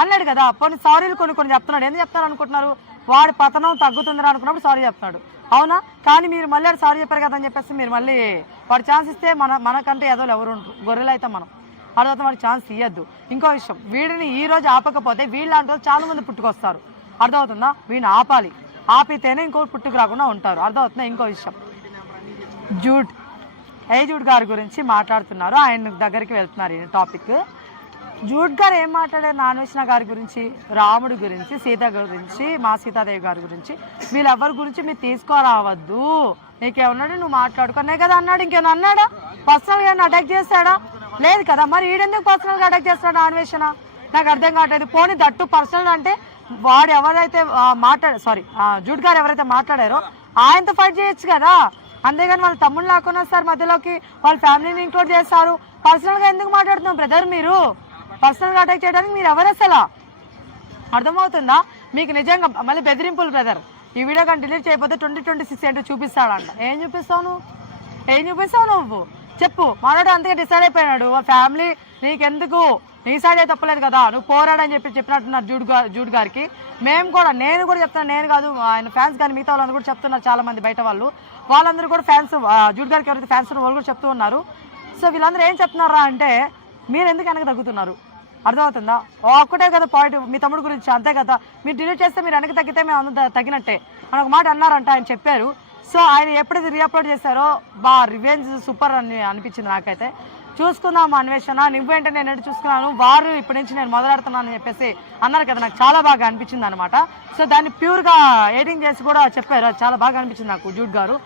అన్నాడు కదా. కొన్ని సారీలు కొన్ని చెప్తున్నాడు. ఎందుకు చెప్తారు అనుకుంటున్నారు? వాడి పతనం తగ్గుతుందని అనుకున్నప్పుడు సారీ చెప్తున్నాడు, అవునా? కానీ మీరు మళ్ళీ సారీ చెప్పారు కదా అని చెప్పేసి మీరు మళ్ళీ వాడు ఛాన్స్ ఇస్తే మనకంటే ఏదో ఎవరు ఉంటారు, గొర్రెలు అయితే మనం. తర్వాత వాడికి ఛాన్స్ ఇవ్వద్దు. ఇంకో విషయం, వీడిని ఈ రోజు ఆపకపోతే వీళ్ళంటి వాళ్ళు చాలా మంది పుట్టుకొస్తారు, అర్థమవుతుందా? వీడిని ఆపాలి, ఆపితేనే ఇంకో పుట్టుకు రాకుండా ఉంటారు, అర్థమవుతుందా? ఇంకో విషయం, జూడ్ గారి గురించి మాట్లాడుతున్నారు, ఆయన దగ్గరికి వెళ్తున్నారు. ఈ టాపిక్ జూడ్ గారు ఏం మాట్లాడారు? నాగభూషణ గారి గురించి, రాముడి గురించి, సీత గురించి, మా సీతాదేవి గారి గురించి, వీళ్ళెవరి గురించి మీరు తీసుకురావద్దు, నీకేమన్నాడు నువ్వు మాట్లాడుకునే కదా అన్నాడు. ఇంకేమన్నా అన్నాడా? పర్సనల్గా ఏమైనా అటాక్ చేస్తాడా? లేదు కదా. మరి ఈడెందుకు పర్సనల్గా అటాక్ చేస్తాడు నాగభూషణ? నాకు అర్థం కావట్లేదు. పోనీ దట్టు పర్సనల్ అంటే వాడు ఎవరైతే జూడ్ గారు ఎవరైతే మాట్లాడారో ఆయనతో ఫైట్ చేయొచ్చు కదా, అంతేగాని వాళ్ళ తమ్ముళ్ళు లాక్కుని వస్తారు మధ్యలోకి, వాళ్ళ ఫ్యామిలీని ఇంక్లూడ్ చేస్తారు. పర్సనల్గా ఎందుకు మాట్లాడుతున్నాం బ్రదర్? మీరు పర్సనల్గా అటాక్ చేయడానికి మీరు ఎవరు అసలు? అర్థమవుతుందా మీకు? నిజంగా మళ్ళీ బెదిరింపులు బ్రదర్. ఈ వీడియో కానీ డిలీట్ చేయకపోతే 2026 ఏంటో చూపిస్తాడంట. ఏం చూపిస్తావు నువ్వు? చెప్పు. మనోడు అంతగా డిసైడ్ అయిపోయినాడు, వాళ్ళ ఫ్యామిలీ నీకెందుకు, నీ సైడ్ అయితే తప్పలేదు కదా, నువ్వు పోరాడని చెప్పినట్టున్నారు జూడ్ గారికి. నేను కూడా చెప్తాను, నేను కాదు ఆయన ఫ్యాన్స్ కానీ మిగతా వాళ్ళందరూ కూడా చెప్తున్నారు, చాలా మంది బయట వాళ్ళందరూ కూడా ఫ్యాన్స్, జూడ్ గారికి ఎవరైతే ఫ్యాన్స్ వాళ్ళు కూడా చెప్తూ ఉన్నారు. సో వీళ్ళందరూ ఏం చెప్తున్నారా అంటే, మీరు ఎందుకు వెనక తగ్గుతున్నారు? అర్థమవుతుందా? ఒక్కటే కదా పాయింట్ మీ తమ్ముడు గురించి, అంతే కదా. మీరు డిలీట్ చేస్తే మీరు వెనక తగ్గితే మేము అందరూ తగ్గినట్టే అని ఒక మాట అన్నారంట, ఆయన చెప్పారు. సో ఆయన ఎప్పుడైతే రీఅప్లోడ్ చేశారో రివెంజ్ సూపర్ అని అనిపించింది నాకైతే. చూసుకుందాం అన్వేషణ, నువ్వేంటే నేను ఎటు చూసుకున్నాను, వారు ఇప్పటి నుంచి నేను మొదలెడుతున్నాను అని చెప్పేసి అన్నారు కదా, నాకు చాలా బాగా అనిపించింది అనమాట. సో దాన్ని ప్యూర్గా ఎడిటింగ్ చేసి కూడా చెప్పారు, అది చాలా బాగా అనిపించింది నాకు జూడ్ గారు.